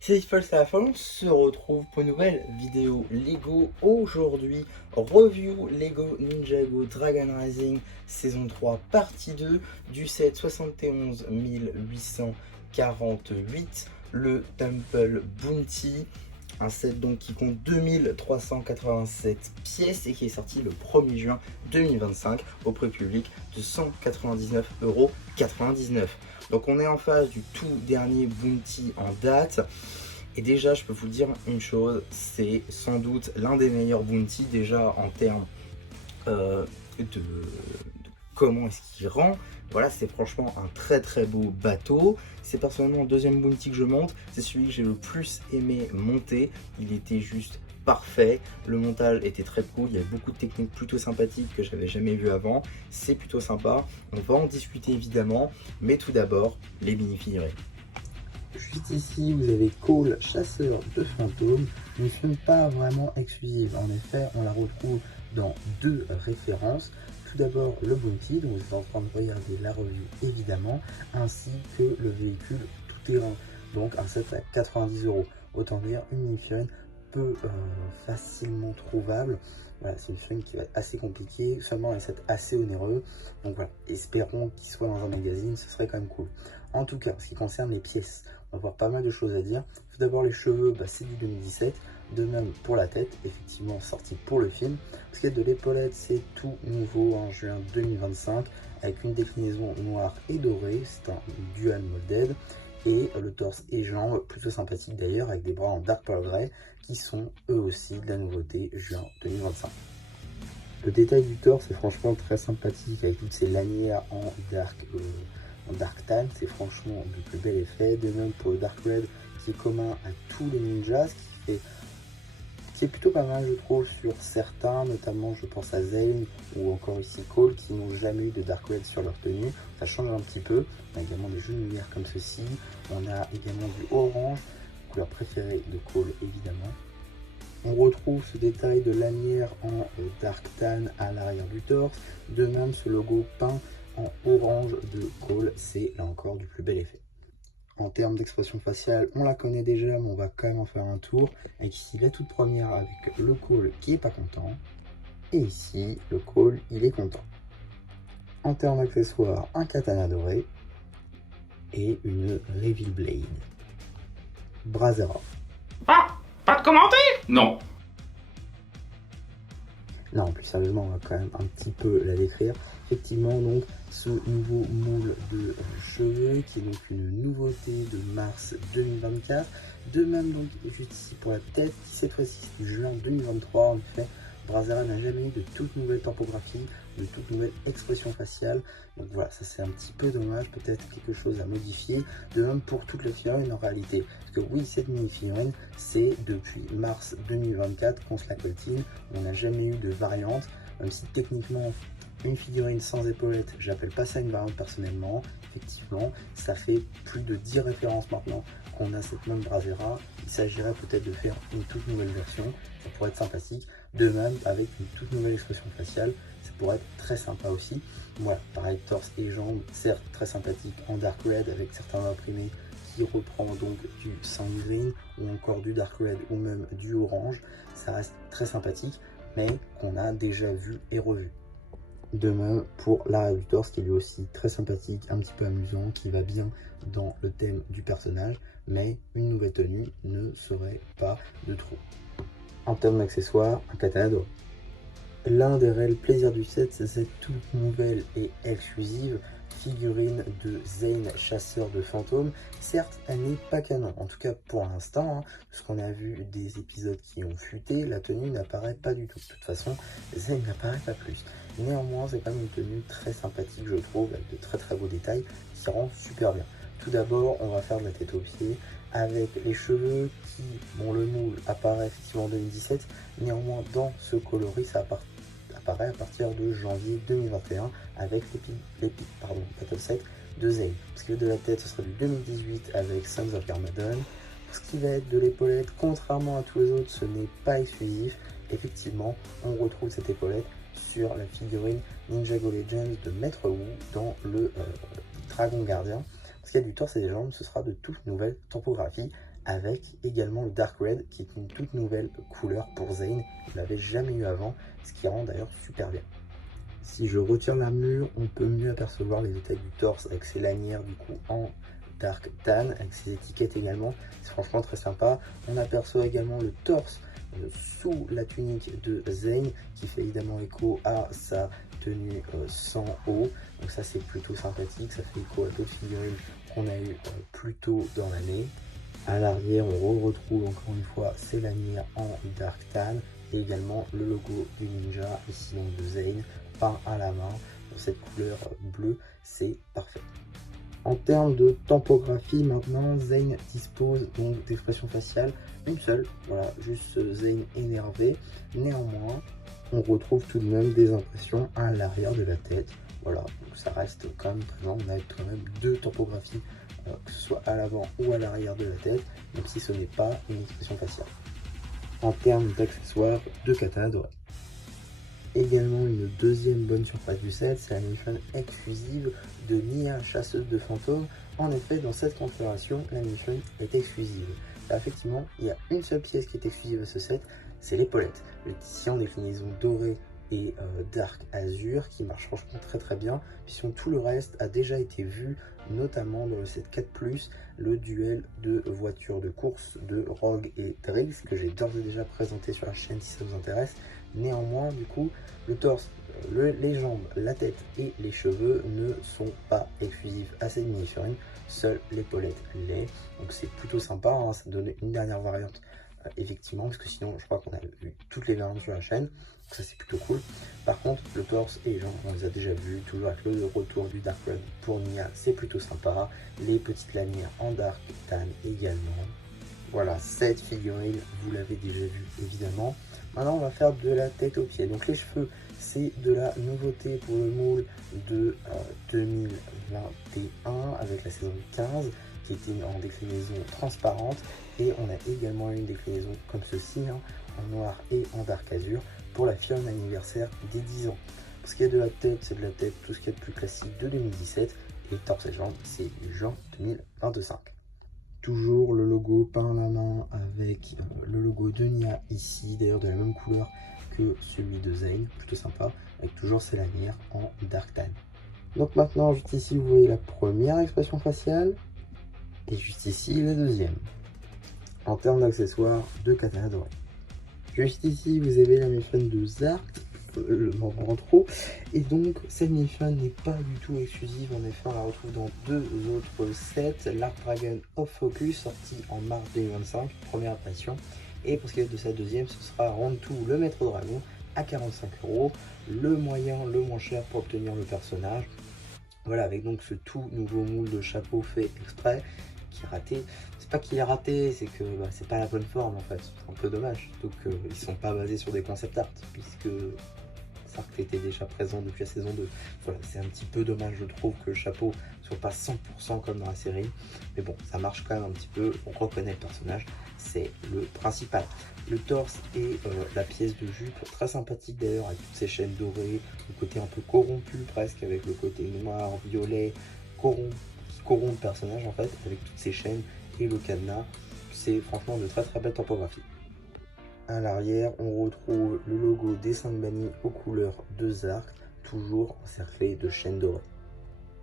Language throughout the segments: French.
C'est False à la fin, on se retrouve pour une nouvelle vidéo Lego. Aujourd'hui, review Lego Ninjago Dragon Rising saison 3 partie 2 du set 71 848, le Temple Bounty. Un set donc qui compte 2387 pièces et qui est sorti le 1er juin 2025 au prix public de 199,99 €. Donc on est en phase du tout dernier Bounty en date. Et déjà, je peux vous dire une chose, c'est sans doute l'un des meilleurs Bounty déjà en termes de comment est-ce qu'il rend. Voilà, c'est franchement un très beau bateau. C'est personnellement le deuxième Bounty que je monte. C'est celui que j'ai le plus aimé monter. Il était juste parfait. Le montage était très cool. Il y avait beaucoup de techniques plutôt sympathiques que j'avais jamais vues avant. C'est plutôt sympa. On va en discuter évidemment. Mais tout d'abord, les mini-figurines. Juste ici, vous avez Cole, chasseur de fantômes, une film pas vraiment exclusive. En effet, on la retrouve dans deux références. Tout d'abord, le Bounty, dont vous êtes en train de regarder la review évidemment, ainsi que le véhicule tout-terrain, donc un set à 90 €. Autant dire, une mini-figurine peu facilement trouvable. Voilà, c'est une figurine qui va être assez compliquée, seulement un set assez onéreux. Donc voilà, espérons qu'il soit dans un magazine, ce serait quand même cool. En tout cas, en ce qui concerne les pièces, on va voir pas mal de choses à dire. Tout d'abord, les cheveux, c'est du 2017. De même pour la tête, effectivement sorti pour le film. Ce qui est de l'épaulette, c'est tout nouveau en juin 2025 avec une déclinaison noire et dorée. C'est un dual molded. Et le torse et jambes, plutôt sympathique d'ailleurs, avec des bras en dark pearl grey qui sont eux aussi de la nouveauté juin 2025. Le détail du torse est franchement très sympathique avec toutes ces lanières en dark tan, c'est franchement du plus bel effet. De même pour le dark red qui est commun à tous les ninjas, qui est plutôt pas mal je trouve sur certains, notamment je pense à Zane ou encore ici Cole qui n'ont jamais eu de dark red sur leur tenue. Ça change un petit peu. On a également des jeux de lumière comme ceci. On a également du orange, couleur préférée de Cole évidemment. On retrouve ce détail de lanière en dark tan à l'arrière du torse. De même ce logo peint en orange de Cole, c'est là encore du plus bel effet. En termes d'expression faciale, on la connaît déjà, mais on va quand même en faire un tour. Avec ici la toute première avec le Cole qui est pas content. Et ici, le Cole, il est content. En termes d'accessoires, un katana doré et une Reveal Blade. Brazera. Ah, pas de commentaire? Non. Non, plus sérieusement, on va quand même un petit peu la décrire. Effectivement, donc, ce nouveau moule de cheveux, qui est donc une nouveauté de mars 2024. De même, donc, juste ici pour la tête, qui cette fois-ci, c'est du juin 2023. En effet, Brazera n'a jamais eu de toute nouvelle tempographie, de toute nouvelle expression faciale. Donc voilà, ça c'est un petit peu dommage, peut-être quelque chose à modifier. De même pour toutes les figurines en réalité. Parce que oui, cette mini-figurine, c'est depuis mars 2024 qu'on se la coltine. On n'a jamais eu de variante, même si techniquement, une figurine sans épaulette, j'appelle pas ça une variante personnellement. Effectivement, ça fait plus de 10 références maintenant qu'on a cette même Brazera. Il s'agirait peut-être de faire une toute nouvelle version, ça pourrait être sympathique. De même, avec une toute nouvelle expression faciale, ça pourrait être très sympa aussi. Voilà, pareil, torse et jambes, certes très sympathique en dark red avec certains imprimés qui reprend donc du sand green ou encore du dark red ou même du orange. Ça reste très sympathique, mais qu'on a déjà vu et revu. De même pour l'arrière du torse qui est lui aussi très sympathique, un petit peu amusant, qui va bien dans le thème du personnage, mais une nouvelle tenue ne serait pas de trop. En termes d'accessoires, un katana doré. L'un des réels plaisirs du set, c'est cette toute nouvelle et exclusive figurine de Zane, chasseur de fantômes. Certes, elle n'est pas canon, en tout cas pour l'instant, parce qu'on a vu des épisodes qui ont fuité, la tenue n'apparaît pas du tout. De toute façon, Zane n'apparaît pas plus. Néanmoins, c'est quand même une tenue très sympathique, je trouve, avec de très beaux détails qui rendent super bien. Tout d'abord, on va faire de la tête aux pieds avec les cheveux qui, bon, le moule apparaît effectivement en 2017, néanmoins dans ce coloris, ça apparaît à partir de janvier 2021 avec l'épique Battle Set de Zane. Pour ce qui va de la tête, ce sera du 2018 avec Sons of Garmadon. Pour ce qui va être de l'épaulette, contrairement à tous les autres, ce n'est pas exclusif. Effectivement, on retrouve cette épaulette sur la figurine Ninjago Legends de Maître Wu dans le Dragon Gardien. Pour ce qui est du torse et des jambes, ce sera de toute nouvelle topographie avec également le Dark Red qui est une toute nouvelle couleur pour Zane. Vous ne l'avez jamais eu avant, ce qui rend d'ailleurs super bien. Si je retire l'armure, on peut mieux apercevoir les détails du torse avec ses lanières du coup en Dark Tan, avec ses étiquettes également. C'est franchement très sympa. On aperçoit également le torse sous la tunique de Zane qui fait évidemment écho à sa tenue sans haut. Donc ça c'est plutôt sympathique, ça fait écho à d'autres figurines qu'on a eu plus tôt dans l'année. À l'arrière, on retrouve encore une fois ces lanières en Dark Tan et également le logo du ninja, ici donc de Zane, peint à la main. Pour cette couleur bleue, c'est parfait. En termes de tempographie, maintenant, Zane dispose donc d'expression faciale, une seule, voilà, juste Zane énervé. Néanmoins, on retrouve tout de même des impressions à l'arrière de la tête. Voilà, donc ça reste quand même présent. On a quand même deux topographies, que ce soit à l'avant ou à l'arrière de la tête, même si ce n'est pas une expression faciale. En termes d'accessoires, deux katanas dorés. Également une deuxième bonne surprise du set, c'est la minifun exclusive de Nia, chasseuse de fantômes. En effet, dans cette configuration, la minifun est exclusive. Là, effectivement, il y a une seule pièce qui est exclusive à ce set, c'est l'épaulette. Le tissu en déclinaison dorée et Dark Azur qui marche franchement très bien, puisque tout le reste a déjà été vu, notamment dans le set 4+, le duel de voitures de course de Rogue et Driggs que j'ai d'ores et déjà présenté sur la chaîne si ça vous intéresse. Néanmoins, du coup, le torse, les jambes, la tête et les cheveux ne sont pas exclusifs à cette mini-figurine, seule l'épaulette l'est, donc c'est plutôt sympa, hein, ça donne une dernière variante effectivement, parce que sinon je crois qu'on a vu toutes les variantes sur la chaîne, donc ça c'est plutôt cool. Par contre le torse et les jambes on les a déjà vus, toujours avec le retour du Dark Red pour Nia, c'est plutôt sympa. Les petites lanières en Dark Tan également. Voilà, cette figurine vous l'avez déjà vu évidemment. Maintenant on va faire de la tête aux pieds. Donc les cheveux, c'est de la nouveauté pour le moule de 2021 avec la saison 15 qui était en déclinaison transparente, et on a également une déclinaison comme ceci, hein, en noir et en dark azur pour la firme anniversaire des 10 ans. Pour ce qui est de la tête, c'est de la tête tout ce qui est de plus classique de 2017, et torse et jambes, c'est juin 2025. Toujours le logo peint à la main avec le logo de Nia ici, d'ailleurs de la même couleur que celui de Zane, plutôt sympa, avec toujours ses lanières en Dark Tan. Donc maintenant, juste ici, vous voyez la première expression faciale, et juste ici, la deuxième. En termes d'accessoires, deux katanas dorés. Juste ici, vous avez la minifun de Zark, le membre en trop, et donc cette minifun n'est pas du tout exclusive. En effet, on la retrouve dans deux autres sets, l'Arc Dragon of Focus sorti en mars 2025, première apparition, et pour ce qui est de sa deuxième, ce sera Round 2 le Maître Dragon à 45 €, le moyen le moins cher pour obtenir le personnage. Voilà, avec donc ce tout nouveau moule de chapeau fait exprès qui est raté. C'est pas qu'il est raté, c'est que c'est pas la bonne forme en fait, c'est un peu dommage, surtout qu'ils sont pas basés sur des concept art puisque Sark était déjà présent depuis la saison 2. Voilà, c'est un petit peu dommage, je trouve, que le chapeau soit pas 100% comme dans la série, mais bon, ça marche quand même un petit peu, on reconnaît le personnage, c'est le principal. Le torse et la pièce de jupe, très sympathique d'ailleurs, avec toutes ces chaînes dorées, le côté un peu corrompu presque, avec le côté noir, violet, qui corrompt le personnage en fait, avec toutes ces chaînes et le cadenas. C'est franchement de très belles topographies. À l'arrière, on retrouve le logo des 5 bannis aux couleurs de Zark, toujours encerclé de chaînes dorées.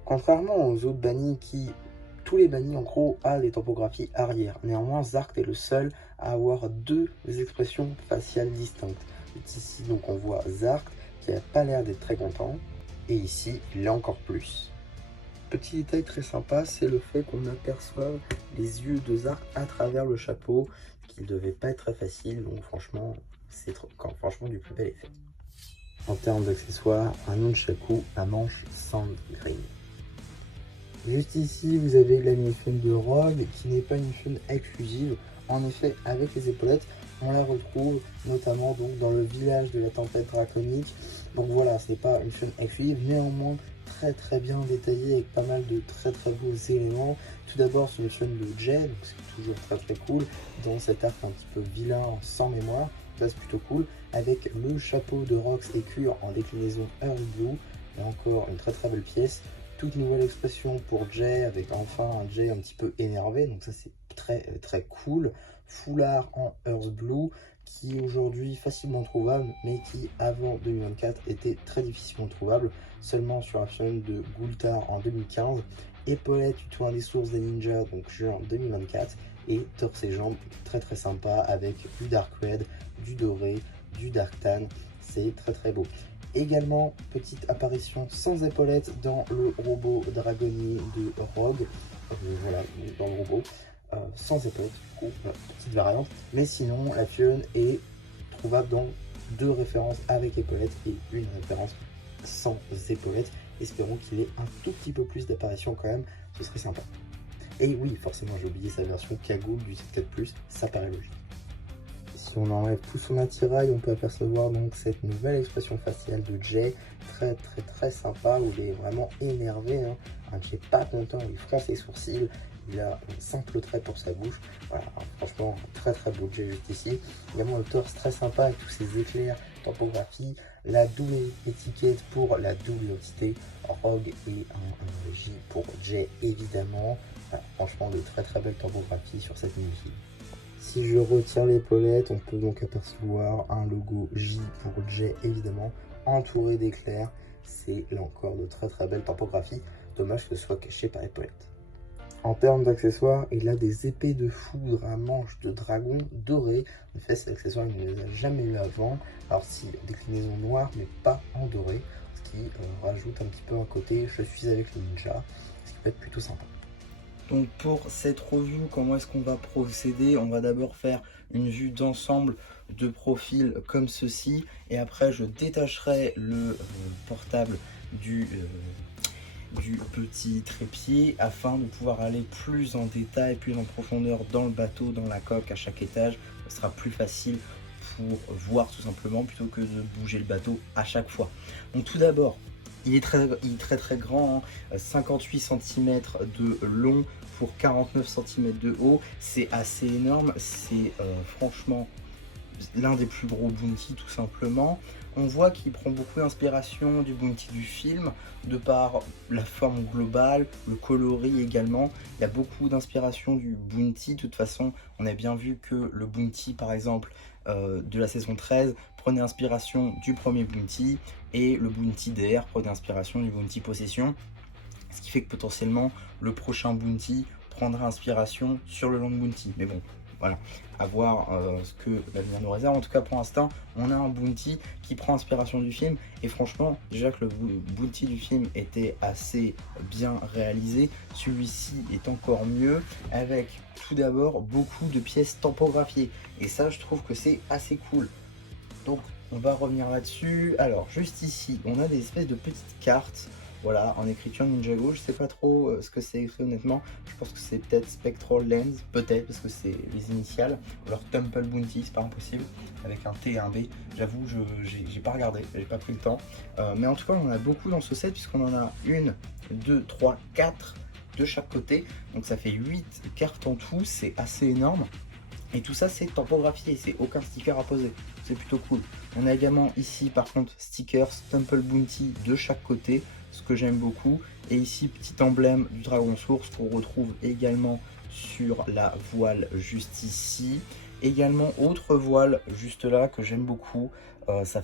Contrairement aux autres bannis qui, tous les bannis en gros, a les topographies arrière. Néanmoins, Zark est le seul à avoir deux expressions faciales distinctes. Ici, donc, on voit Zark qui n'a pas l'air d'être très content, et ici, il l'est encore plus. Petit détail très sympa, c'est le fait qu'on aperçoive les yeux de Zark à travers le chapeau, ce qui ne devait pas être très facile, donc franchement, c'est franchement du plus bel effet. En termes d'accessoires, un nunchaku à manche sand green. Juste ici, vous avez la minifun de Rogue, qui n'est pas une minifun exclusive. En effet, avec les épaulettes, on la retrouve notamment donc dans le village de la tempête draconique. Donc voilà, c'est pas une minifun exclusive, néanmoins très bien détaillé avec pas mal de très beaux éléments. Tout d'abord, c'est une minifun de Jay, donc c'est toujours très cool dans cet arc un petit peu vilain sans mémoire. Ça c'est plutôt cool, avec le chapeau de Rox et Cure en déclinaison Early Blue, et encore une très belle pièce. Toute nouvelle expression pour Jay, avec enfin un Jay un petit peu énervé, donc ça c'est très cool. Foulard en Earth Blue qui est aujourd'hui facilement trouvable, mais qui avant 2024 était très difficilement trouvable, seulement sur la chaîne de Goultar en 2015. Épaulette du toit des sources des ninjas, donc juin 2024, et torse et jambes très sympa avec du dark red, du doré, du dark tan, c'est très beau. Également, petite apparition sans épaulettes dans le robot dragonnier de Rogue, voilà, dans le robot, sans épaulettes, du coup, voilà, petite variante, mais sinon la Fion est trouvable dans 2 références avec épaulettes et une référence sans épaulettes. Espérons qu'il ait un tout petit peu plus d'apparition quand même, ce serait sympa. Et oui, forcément j'ai oublié sa version cagoule du 7-4+, ça paraît logique. Si on enlève tout son attirail, on peut apercevoir donc cette nouvelle expression faciale de Jay, très sympa, où il est vraiment énervé, hein. Un Jay pas content, il fronce ses sourcils, il a un simple trait pour sa bouche, voilà, franchement très beau Jay juste ici. Également le torse très sympa avec tous ces éclairs, tempographie, la double étiquette pour la double identité, Rogue et un J pour Jay évidemment. Voilà, franchement de très belles topographies sur cette mini-fille. Si je retire l'épaulette, on peut donc apercevoir un logo J pour Jay évidemment, entouré d'éclairs. C'est là encore de très belles topographies, dommage que ce soit caché par l'épaulette. En termes d'accessoires, il a des épées de foudre à manches de dragon doré. En fait, cet accessoire, il ne les a jamais eu avant. Alors si, déclinaison noire, mais pas en doré, ce qui rajoute un petit peu un côté je suis avec le ninja, ce qui peut être plutôt sympa. Donc pour cette review, comment est-ce qu'on va procéder? On va d'abord faire une vue d'ensemble de profil comme ceci, et après je détacherai le portable du petit trépied afin de pouvoir aller plus en détail, plus en profondeur dans le bateau, dans la coque, à chaque étage. Ce sera plus facile pour voir tout simplement plutôt que de bouger le bateau à chaque fois. Donc tout d'abord, il est très grand, hein, 58 cm de long pour 49 cm de haut, c'est assez énorme, c'est franchement l'un des plus gros bounty tout simplement. On voit qu'il prend beaucoup d'inspiration du bounty du film, de par la forme globale, le coloris également. Il y a beaucoup d'inspiration du bounty. De toute façon, on a bien vu que le bounty, par exemple, de la saison 13, prenait inspiration du premier bounty, et le bounty DR prenait inspiration du bounty possession. Ce qui fait que potentiellement, le prochain bounty prendra inspiration sur le long bounty. Mais bon, voilà, à voir ce que l'avenir nous réserve. En tout cas, pour l'instant, on a un bounty qui prend inspiration du film. Et franchement, déjà que le bounty du film était assez bien réalisé, celui-ci est encore mieux, avec tout d'abord beaucoup de pièces tampographiées. Et ça, je trouve que c'est assez cool. Donc, on va revenir là-dessus. Alors, juste ici, on a des espèces de petites cartes. Voilà, en écriture Ninjago, je sais pas trop ce que c'est écrit honnêtement. Je pense que c'est peut-être Spectral Lens, peut-être, parce que c'est les initiales. Ou alors Temple Bounty, c'est pas impossible, avec un T et un B. J'avoue, j'ai pas regardé, j'ai pas pris le temps. Mais en tout cas, on en a beaucoup dans ce set, puisqu'on en a 1, 2, 3, 4 de chaque côté. Donc ça fait 8 cartes en tout, c'est assez énorme. Et tout ça, c'est tampographié, c'est aucun sticker à poser. C'est plutôt cool. On a également ici, par contre, stickers Temple Bounty de chaque côté, ce que j'aime beaucoup. Et ici, petit emblème du Dragon Source qu'on retrouve également sur la voile juste ici. Également, autre voile juste là que j'aime beaucoup. Ça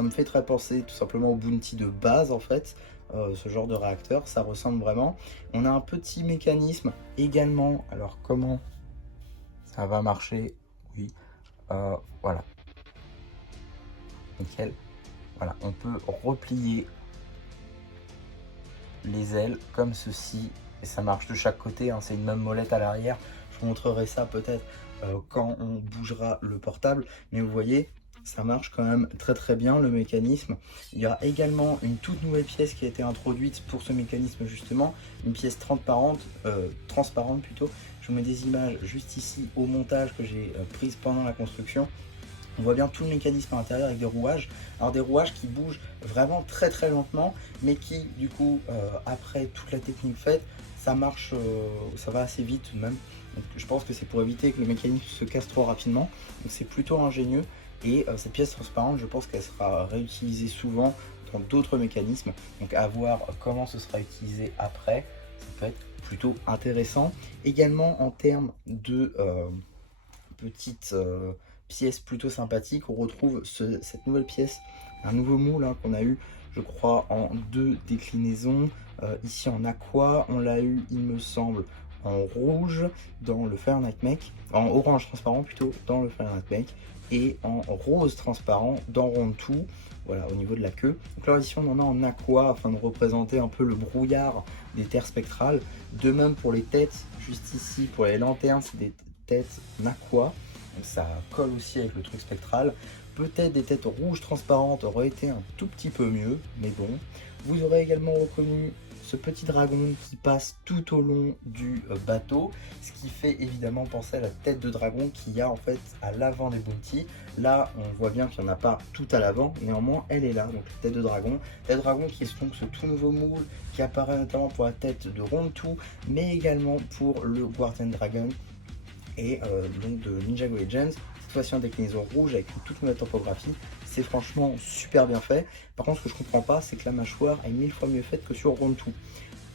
me fait très penser tout simplement au Bounty de base en fait. Ce genre de réacteur, ça ressemble vraiment. On a un petit mécanisme également. Alors comment ça va marcher? Oui, voilà. Nickel. Voilà, on peut replier les ailes comme ceci et ça marche de chaque côté, hein, c'est une même molette à l'arrière. Je vous montrerai ça peut-être quand on bougera le portable, mais vous voyez, ça marche quand même très bien le mécanisme. Il y a également une toute nouvelle pièce qui a été introduite pour ce mécanisme justement, une pièce transparente plutôt. Je vous mets des images juste ici au montage que j'ai prise pendant la construction. On voit bien tout le mécanisme à l'intérieur avec des rouages. Alors des rouages qui bougent vraiment très lentement, mais qui du coup, après toute la technique faite, ça marche, ça va assez vite tout de même. Donc, je pense que c'est pour éviter que le mécanisme se casse trop rapidement. Donc c'est plutôt ingénieux. Et cette pièce transparente, je pense qu'elle sera réutilisée souvent dans d'autres mécanismes. Donc à voir comment ce sera utilisé après. ça peut être plutôt intéressant. Également en termes de petites pièces plutôt sympathiques, on retrouve cette nouvelle pièce, un nouveau moule hein, qu'on a eu je crois en 2 déclinaisons, ici en aqua, on l'a eu il me semble en rouge dans le Fire Nightmake, en orange transparent plutôt dans le Fire Nightmake, et en rose transparent dans Round 2, voilà au niveau de la queue. Donc là ici on en a en aqua afin de représenter un peu le brouillard des terres spectrales. De même pour les têtes, juste ici pour les lanternes c'est des têtes en aqua, donc ça colle aussi avec le truc spectral. Peut-être des têtes rouges transparentes auraient été un tout petit peu mieux, mais bon. Vous aurez également reconnu ce petit dragon qui passe tout au long du bateau, ce qui fait évidemment penser à la tête de dragon qu'il y a en fait à l'avant des bounties. Là on voit bien qu'il n'y en a pas tout à l'avant, néanmoins elle est là, donc la tête de dragon. Tête de dragon qui est donc ce tout nouveau moule qui apparaît notamment pour la tête de Round 2, mais également pour le Guardian Dragon et donc de Ninjago Legends. Cette fois-ci en déclinaison rouge avec une toute nouvelle topographie. C'est franchement super bien fait. Par contre, ce que je comprends pas, c'est que la mâchoire est 1000 fois mieux faite que sur Round 2.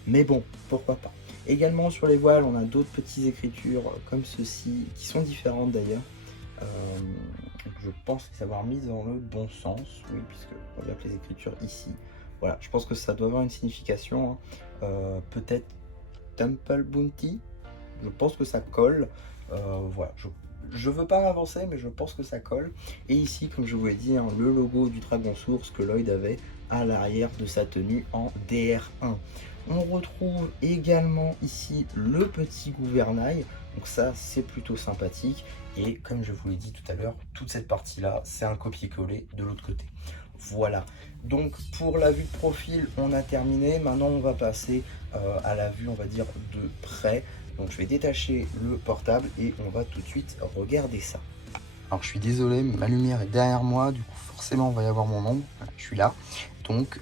Mais bon, pourquoi pas. Également sur les voiles, on a d'autres petites écritures comme ceci, qui sont différentes d'ailleurs. Je pense les avoir mises dans le bon sens, oui, puisque on voit que les écritures ici. Voilà, je pense que ça doit avoir une signification. Hein. Peut-être Temple Bounty. Je pense que ça colle. Voilà, je veux pas m'avancer, mais je pense que ça colle. Et ici, comme je vous l'ai dit, hein, le logo du Dragon Source que Lloyd avait à l'arrière de sa tenue en DR1. On retrouve également ici le petit gouvernail. Donc ça, c'est plutôt sympathique. Et comme je vous l'ai dit tout à l'heure, toute cette partie-là, c'est un copier-coller de l'autre côté. Voilà. Donc pour la vue de profil, on a terminé. Maintenant, on va passer à la vue, on va dire, de près. Donc je vais détacher le portable et on va tout de suite regarder ça. Alors je suis désolé, mais ma lumière est derrière moi, du coup forcément on va y avoir mon ombre. Voilà, je suis là, donc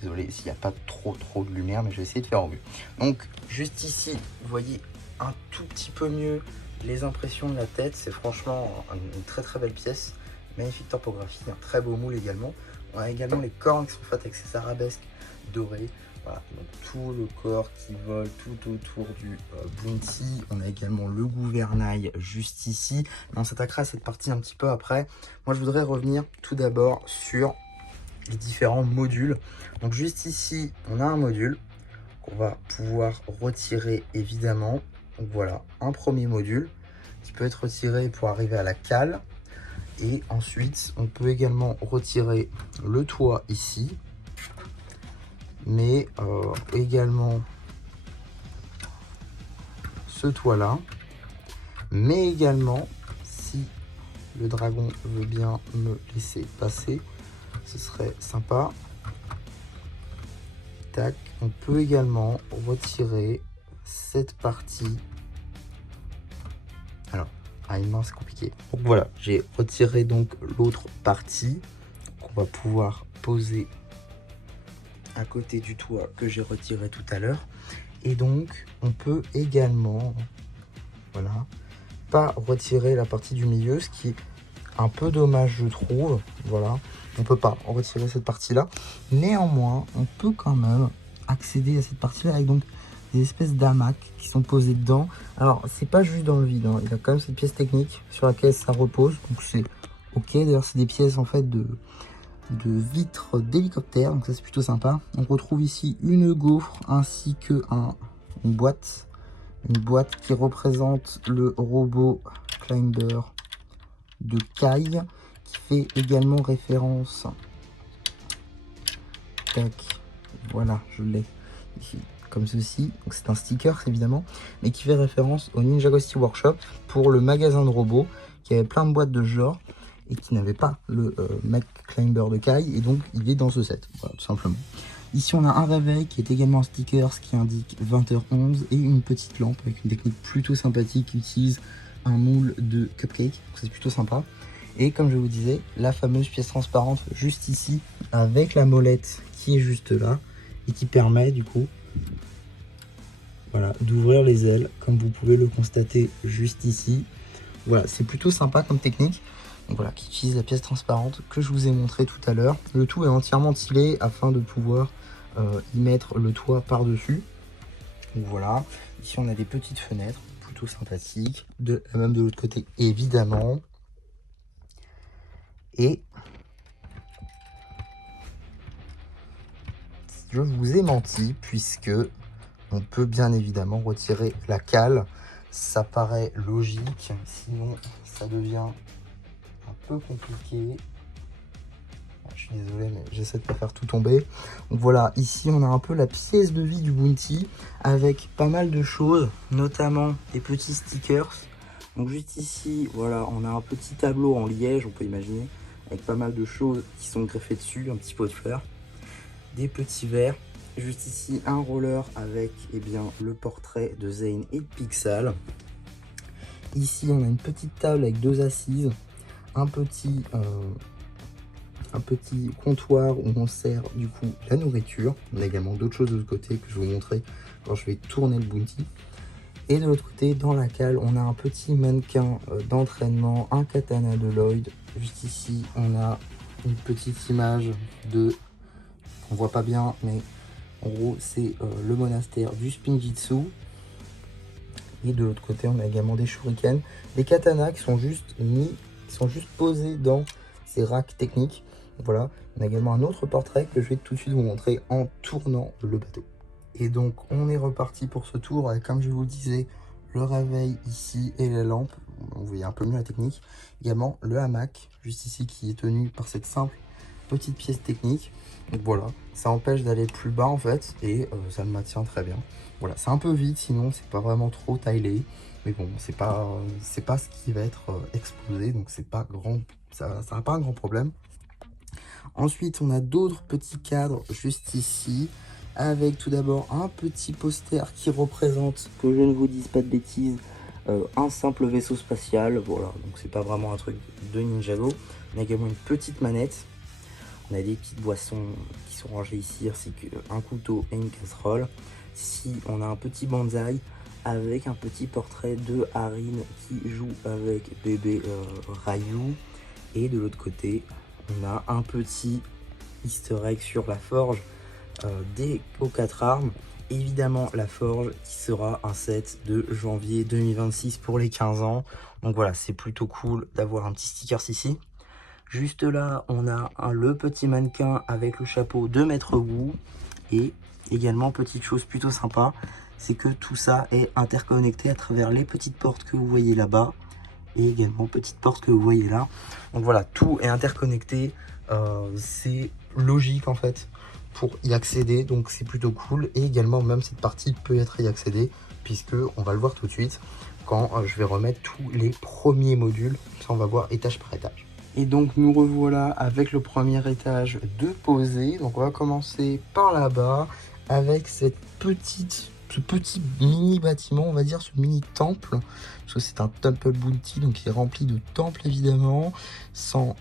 désolé s'il n'y a pas trop de lumière, mais je vais essayer de faire au mieux. Donc juste ici, vous voyez un tout petit peu mieux les impressions de la tête. C'est franchement une très belle pièce, magnifique topographie, un très beau moule également. On a également les cornes qui sont faites avec ces arabesques dorées. Voilà, donc tout le corps qui vole tout autour du bounty. On a également le gouvernail juste ici. On s'attaquera à cette partie un petit peu après. Moi, je voudrais revenir tout d'abord sur les différents modules. Donc juste ici, on a un module qu'on va pouvoir retirer évidemment. Donc voilà, un premier module qui peut être retiré pour arriver à la cale. Et ensuite, on peut également retirer le toit ici. Mais également ce toit là, mais également si le dragon veut bien me laisser passer, ce serait sympa. Tac, on peut également retirer cette partie. Alors mince, c'est compliqué. Donc voilà, j'ai retiré donc l'autre partie qu'on va pouvoir poser à côté du toit que j'ai retiré tout à l'heure. Et donc on peut également, voilà, pas retirer la partie du milieu, ce qui est un peu dommage je trouve. Voilà, on peut pas retirer cette partie là, néanmoins on peut quand même accéder à cette partie là avec donc des espèces d'hamacs qui sont posés dedans. Alors c'est pas juste dans le vide, hein. Il y a quand même cette pièce technique sur laquelle ça repose, donc c'est ok. D'ailleurs c'est des pièces en fait de vitres d'hélicoptère, donc ça c'est plutôt sympa. On retrouve ici une gaufre ainsi que une boîte qui représente le robot climber de Kai, qui fait également référence, tac, voilà, je l'ai ici comme ceci, donc c'est un sticker évidemment, mais qui fait référence au Ninjago City Workshop pour le magasin de robots qui avait plein de boîtes de ce genre et qui n'avait pas le mec climber de Kai, et donc il est dans ce set, voilà, tout simplement. Ici on a un réveil qui est également un sticker qui indique 20h11 et une petite lampe avec une technique plutôt sympathique qui utilise un moule de cupcake, c'est plutôt sympa. Et comme je vous disais, la fameuse pièce transparente juste ici avec la molette qui est juste là et qui permet du coup, voilà, d'ouvrir les ailes comme vous pouvez le constater juste ici. Voilà, c'est plutôt sympa comme technique. Donc voilà, qui utilise la pièce transparente que je vous ai montré tout à l'heure. Le tout est entièrement tilé afin de pouvoir y mettre le toit par dessus. Donc voilà, ici on a des petites fenêtres plutôt sympathiques, même de l'autre côté évidemment. Et je vous ai menti puisque on peut bien évidemment retirer la cale. Ça paraît logique, sinon ça devient un peu compliqué. Je suis désolé, mais j'essaie de ne pas faire tout tomber. Donc voilà, ici on a un peu la pièce de vie du Bounty avec pas mal de choses, notamment des petits stickers. Donc juste ici, voilà, on a un petit tableau en liège, on peut imaginer, avec pas mal de choses qui sont greffées dessus, un petit pot de fleurs, des petits verres. Juste ici, un roller avec le portrait de Zane et de Pixal. Ici, on a une petite table avec 2 assises, un petit comptoir où on sert du coup la nourriture. On a également d'autres choses de l'autre côté que je vais vous montrer quand je vais tourner le Bounty. Et de l'autre côté, dans la cale, on a un petit mannequin d'entraînement, un katana de Lloyd. Juste ici, on a une petite image de... On voit pas bien, mais en gros, c'est le monastère du Spinjitzu. Et de l'autre côté, on a également des shurikens, des katanas qui sont juste posés dans ces racks techniques. Voilà, on a également un autre portrait que je vais tout de suite vous montrer en tournant le bateau. Et donc, on est reparti pour ce tour avec, comme je vous le disais, le réveil ici et les lampes. Vous voyez un peu mieux la technique. Également le hamac, juste ici, qui est tenu par cette simple petite pièce technique. Donc voilà, ça empêche d'aller plus bas en fait, et ça le maintient très bien. Voilà, c'est un peu vide, sinon c'est pas vraiment trop taillé. Mais bon, c'est pas ce qui va être exposé, donc c'est pas grand, ça n'a pas un grand problème. Ensuite, on a d'autres petits cadres juste ici, avec tout d'abord un petit poster qui représente, que je ne vous dise pas de bêtises, un simple vaisseau spatial. Voilà, donc c'est pas vraiment un truc de Ninjago. On a également une petite manette. On a des petites boissons qui sont rangées ici, ainsi qu'un couteau et une casserole. Ici, on a un petit bonsaï avec un petit portrait de Harin qui joue avec bébé Ryu. Et de l'autre côté, on a un petit easter egg sur la forge des K4 armes. Évidemment, la forge qui sera un set de janvier 2026 pour les 15 ans. Donc voilà, c'est plutôt cool d'avoir un petit sticker ici. Juste là, on a le petit mannequin avec le chapeau de Maître Wu. Et également, petite chose plutôt sympa, c'est que tout ça est interconnecté à travers les petites portes que vous voyez là-bas. Et également, petite porte que vous voyez là. Donc voilà, tout est interconnecté. C'est logique en fait pour y accéder. Donc c'est plutôt cool. Et également, même cette partie peut être y accéder, puisque on va le voir tout de suite quand je vais remettre tous les premiers modules. Ça, on va voir étage par étage. Et donc nous revoilà avec le premier étage de posé. Donc on va commencer par là-bas avec ce petit mini bâtiment, on va dire, ce mini temple. Parce que c'est un temple bounty, donc il est rempli de temples évidemment, sans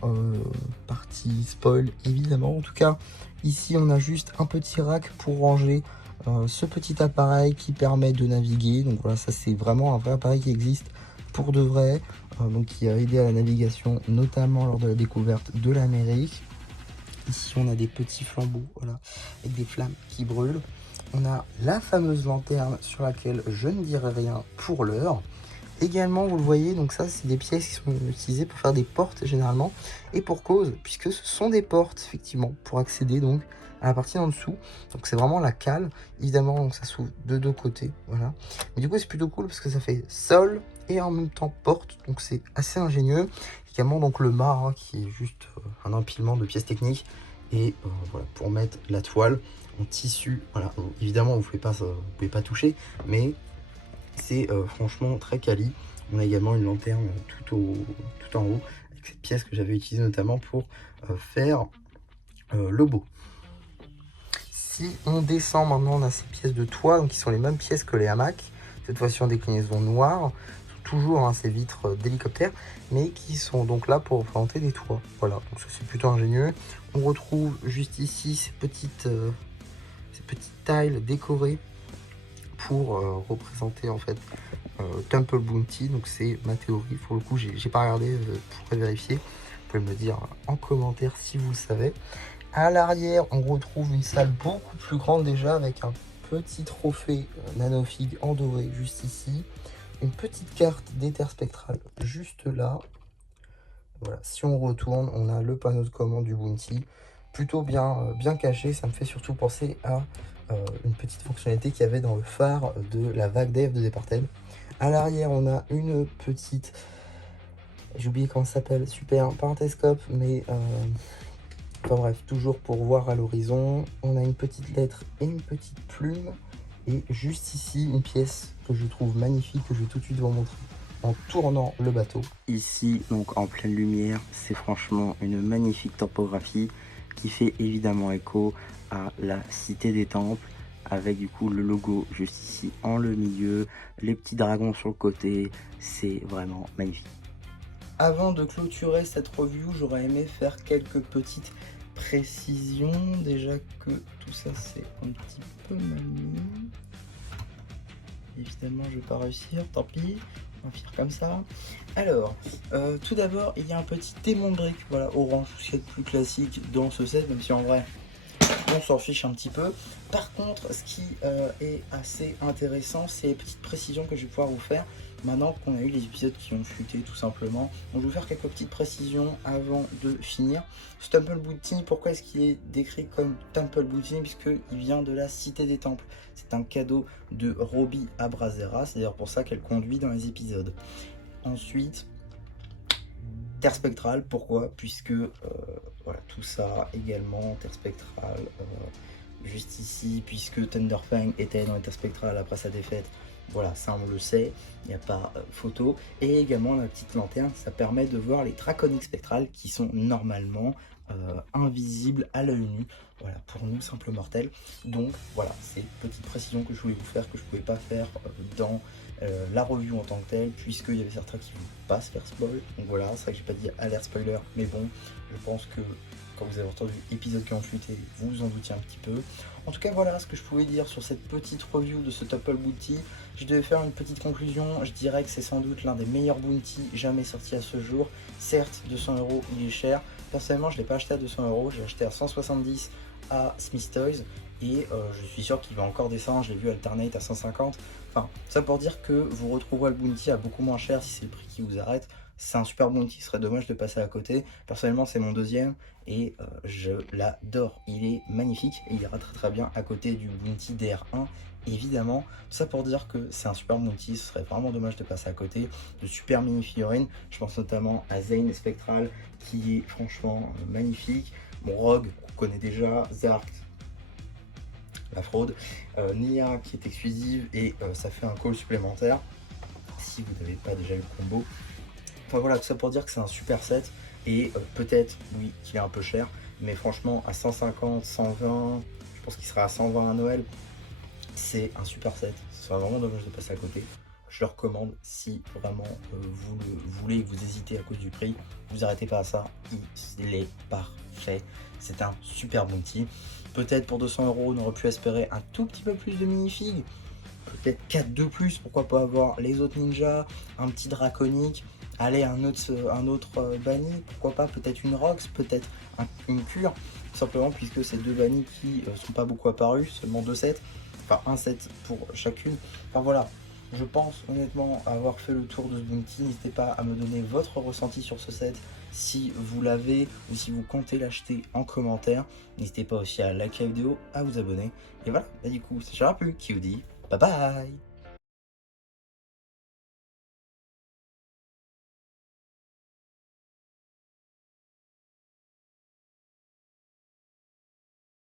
partie spoil évidemment. En tout cas, ici on a juste un petit rack pour ranger ce petit appareil qui permet de naviguer. Donc voilà, ça c'est vraiment un vrai appareil qui existe pour de vrai, donc qui a aidé à la navigation, notamment lors de la découverte de l'Amérique. Ici on a des petits flambeaux, voilà, avec des flammes qui brûlent. On a la fameuse lanterne sur laquelle je ne dirai rien pour l'heure. Également, vous le voyez, donc ça c'est des pièces qui sont utilisées pour faire des portes généralement, et pour cause, puisque ce sont des portes effectivement pour accéder donc à la partie en dessous. Donc c'est vraiment la cale, évidemment, donc ça s'ouvre de deux côtés, voilà. Mais du coup c'est plutôt cool parce que ça fait sol et en même temps porte, donc c'est assez ingénieux. Également donc le mât hein, qui est juste un empilement de pièces techniques, et voilà, pour mettre la toile en tissu. Voilà, évidemment vous pouvez pas toucher, mais c'est franchement très quali. On a également une lanterne tout en haut avec cette pièce que j'avais utilisée notamment pour faire le beau. Si on descend maintenant, on a ces pièces de toit, donc qui sont les mêmes pièces que les hamacs, cette fois-ci en déclinaison noire, toujours hein, ces vitres d'hélicoptère, mais qui sont donc là pour représenter des toits. Voilà, donc ça c'est plutôt ingénieux. On retrouve juste ici ces petites tiles décorées pour représenter en fait Temple Bounty. Donc c'est ma théorie, pour le coup j'ai pas regardé, pour vérifier. Vous pouvez me dire en commentaire si vous le savez. À l'arrière on retrouve une salle beaucoup plus grande déjà, avec un petit trophée Nanofig en doré juste ici. Une petite carte d'Ether Spectral juste là. Voilà, si on retourne, on a le panneau de commande du Bounty. Plutôt bien caché, ça me fait surtout penser à une petite fonctionnalité qu'il y avait dans le phare de la vague d'Eve de Departed. À l'arrière, on a une petite... J'ai oublié comment ça s'appelle, super, pas un télescope, mais... Enfin bref, toujours pour voir à l'horizon. On a une petite lettre et une petite plume. Et juste ici, une pièce que je trouve magnifique, que je vais tout de suite vous montrer en tournant le bateau. Ici, donc en pleine lumière, c'est franchement une magnifique topographie qui fait évidemment écho à la Cité des Temples, avec du coup le logo juste ici en le milieu, les petits dragons sur le côté, c'est vraiment magnifique. Avant de clôturer cette review, j'aurais aimé faire quelques petites précisions. Déjà que tout ça c'est un petit peu mal mis. Évidemment je vais pas réussir, tant pis. On va faire comme ça. Alors, tout d'abord, il y a un petit démon de briques, voilà, orange, ce qui est plus classique dans ce set, même si en vrai, on s'en fiche un petit peu. Par contre, ce qui est assez intéressant, c'est les petites précisions que je vais pouvoir vous faire maintenant qu'on a eu les épisodes qui ont fuité tout simplement. Donc je vais vous faire quelques petites précisions avant de finir. Ce Temple Bounty, pourquoi est-ce qu'il est décrit comme Temple Bounty? Puisqu'il vient de la Cité des Temples. C'est un cadeau de Robbie Abrazera, c'est d'ailleurs pour ça qu'elle conduit dans les épisodes. Ensuite, Terre spectrale, pourquoi? Puisque voilà, tout ça également, Terre spectrale, juste ici, puisque Thunderfang était dans les Terre spectrale après sa défaite. Voilà, ça on le sait, il n'y a pas photo. Et également la petite lanterne, ça permet de voir les draconiques spectrales qui sont normalement invisibles à l'œil nu. Voilà, pour nous, simples mortels. Donc voilà, c'est une petite précision que je voulais vous faire, que je ne pouvais pas faire dans la review en tant que telle, puisqu'il y avait certains qui ne voulaient pas se faire spoil. Donc voilà, c'est vrai que j'ai pas dit alerte spoiler, mais bon, je pense que quand vous avez entendu l'épisode qui en fuité, vous vous en doutiez un petit peu. En tout cas, voilà ce que je pouvais dire sur cette petite review de ce Temple Bounty. Je devais faire une petite conclusion. Je dirais que c'est sans doute l'un des meilleurs bounty jamais sortis à ce jour. Certes, 200 €, il est cher. Personnellement, je ne l'ai pas acheté à 200 €. J'ai acheté à 170 à Smith Toys. Et je suis sûr qu'il va encore descendre. Je l'ai vu alternate à 150. Enfin, ça pour dire que vous retrouverez le bounty à beaucoup moins cher si c'est le prix qui vous arrête. C'est un super bounty, ce serait dommage de passer à côté. Personnellement, c'est mon deuxième et je l'adore. Il est magnifique et il ira très très bien à côté du bounty DR1, évidemment. Ça pour dire que c'est un super bounty, ce serait vraiment dommage de passer à côté. De super mini figurines, je pense notamment à Zane Spectral qui est franchement magnifique. Mon Rogue, qu'on connaît déjà, Zark, la fraude, Nia qui est exclusive et ça fait un call supplémentaire si vous n'avez pas déjà eu le combo. Enfin voilà, tout ça pour dire que c'est un super set et peut-être, oui, qu'il est un peu cher, mais franchement à 150, 120, je pense qu'il sera à 120 à Noël, c'est un super set, ce serait vraiment dommage de passer à côté. Je le recommande si vraiment vous le voulez et que vous hésitez à cause du prix, vous arrêtez pas à ça, il est parfait, c'est un super bounty. Peut-être pour 200 €, on aurait pu espérer un tout petit peu plus de minifigs, peut-être 4 de plus, pourquoi pas avoir les autres ninjas, un petit draconique. Allez, un autre banni, pourquoi pas, peut-être une Rox, peut-être une cure, tout simplement puisque ces deux bannis qui sont pas beaucoup apparus, seulement 2 sets, enfin un set pour chacune. Enfin voilà, je pense honnêtement avoir fait le tour de ce bounty. N'hésitez pas à me donner votre ressenti sur ce set, si vous l'avez ou si vous comptez l'acheter en commentaire. N'hésitez pas aussi à liker la vidéo, à vous abonner. Et voilà, et du coup c'est Gérard Pu qui vous dit bye bye.